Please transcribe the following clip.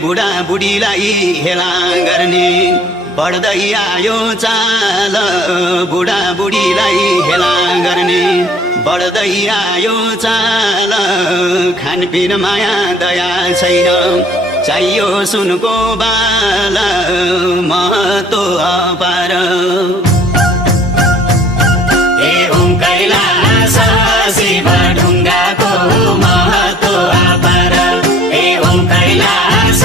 बुढा बुढीलाई हेला गर्ने बढ्दै आयो चाल बुढा बुढीलाई हेला गर्ने बढ्दै आयो चाल खानपिन माया दया छैन चाहियो सुनको बाल महतो अपार ए ओम कैलाश शिव ढुङ्गाको महतो अपार ए ओम कैलाश